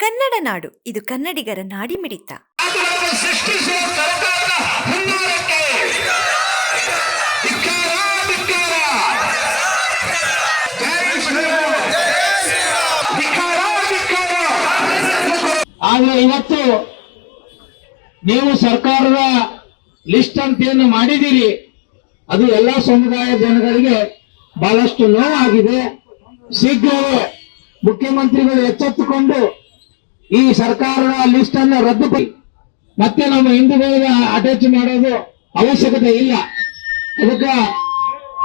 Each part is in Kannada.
ಕನ್ನಡ ನಾಡು ಇದು ಕನ್ನಡಿಗರ ನಾಡಿ ಮಿಡಿತ. ಆದ್ರೆ ಇವತ್ತು ನೀವು ಸರ್ಕಾರದ ಲಿಸ್ಟ್ ಅಂತ ಏನು ಮಾಡಿದ್ದೀರಿ. ಅದು ಎಲ್ಲ ಸಮುದಾಯ ಜನಗಳಿಗೆ ಬಹಳಷ್ಟು ನೋವಾಗಿದೆ. ಶೀಘ್ರವೇ ಮುಖ್ಯಮಂತ್ರಿಗಳು ಎಚ್ಚೆತ್ತುಕೊಂಡು ಈ ಸರ್ಕಾರದ ಲಿಸ್ಟ್ ಅನ್ನು ರದ್ದುಪಡಿ. ಮತ್ತೆ ನಮ್ಮ ಹಿಂದೂಗಳಿಗೆ ಅಟ್ಯಾಚ್ ಮಾಡೋದು ಅವಶ್ಯಕತೆ ಇಲ್ಲ. ಅದಕ್ಕೆ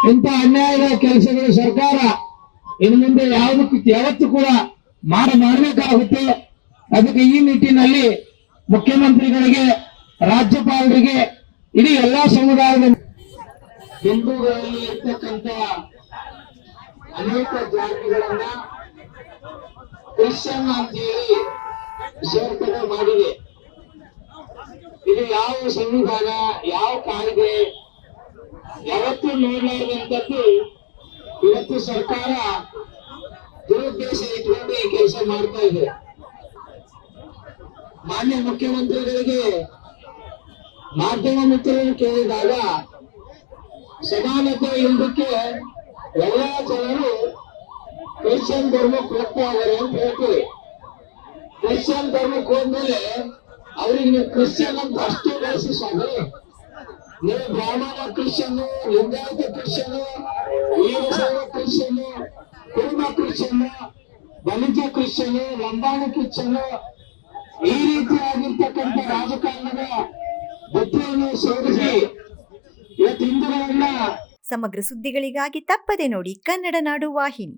ಇಂಥ ಅನ್ಯಾಯದ ಕೆಲಸಗಳು ಸರ್ಕಾರ ಇನ್ನು ಮುಂದೆ ಯಾವುದಕ್ಕೂ ಯಾವತ್ತೂ ಕೂಡ ಮಾಡ ಮಾಡಬೇಕಾಗುತ್ತೆ. ಅದಕ್ಕೆ ಈ ನಿಟ್ಟಿನಲ್ಲಿ ಮುಖ್ಯಮಂತ್ರಿಗಳಿಗೆ, ರಾಜ್ಯಪಾಲರಿಗೆ, ಇಡೀ ಎಲ್ಲಾ ಸಮುದಾಯದ ಹಿಂದೂಗಳಲ್ಲಿ ಇರ್ತಕ್ಕಂಥ ಅನೇಕ ಜಾತಿಗಳನ್ನ ಕ್ರಿಶ್ಚಿಯನ್ ಅಂತ ಹೇಳಿ ಸೇರ್ಪಡೆ ಮಾಡಿದೆ. ಇದು ಯಾವ ಸಂವಿಧಾನ, ಯಾವ ಕಾಯ್ದೆ? ಯಾವತ್ತೂ ನೋಡಲಾರದಂಥದ್ದು ಇವತ್ತು ಸರ್ಕಾರ ದುರುದ್ದೇಶ ಇಟ್ಕೊಂಡು ಈ ಕೆಲಸ ಮಾಡ್ತಾ ಇದೆ. ಮಾನ್ಯ ಮುಖ್ಯಮಂತ್ರಿಗಳಿಗೆ ಮಾಧ್ಯಮ ಮಿತ್ರರನ್ನು ಕೇಳಿದಾಗ ಸಮಾನತೆ ಇಲ್ಲದಕ್ಕೆ ಎಲ್ಲಾ ಜನರು ಕ್ರಿಶ್ಚಿಯನ್ ಧರ್ಮಕ್ಕೆ ಹೋಗ್ತಾ ಇದ್ದಾರೆ ಅಂತ ಹೇಳ್ತೀವಿ. ಕ್ರಿಶ್ಚಿಯನ್ ಧರ್ಮಕ್ಕೆ ಹೋದ್ಮೇಲೆ ಅವ್ರಿಗೆ ನೀವು ಕ್ರಿಶ್ಚಿಯನ್ ಅಂತ ಅಷ್ಟು ಬಳಸಿ ಸ್ವಾಮಿ. ನೀವು Brahmin Christian, Lingayat Christian Veerashaiva Christian Kuruma Christian Dalit Christian, Lambani Christian, ಈ ರೀತಿಯಾಗಿರ್ತಕ್ಕಂಥ ರಾಜಕಾರಣದ ಬುದ್ಧಿಯನ್ನು ಸೇರಿಸಿ ಇವತ್ತು ಹಿಂದೂಗಳನ್ನ ಸಮಗ್ರ ಸುದ್ದಿಗಳಿಗಾಗಿ ತಪ್ಪದೆ ನೋಡಿ ಕನ್ನಡ ನಾಡು ವಾಹಿನಿ.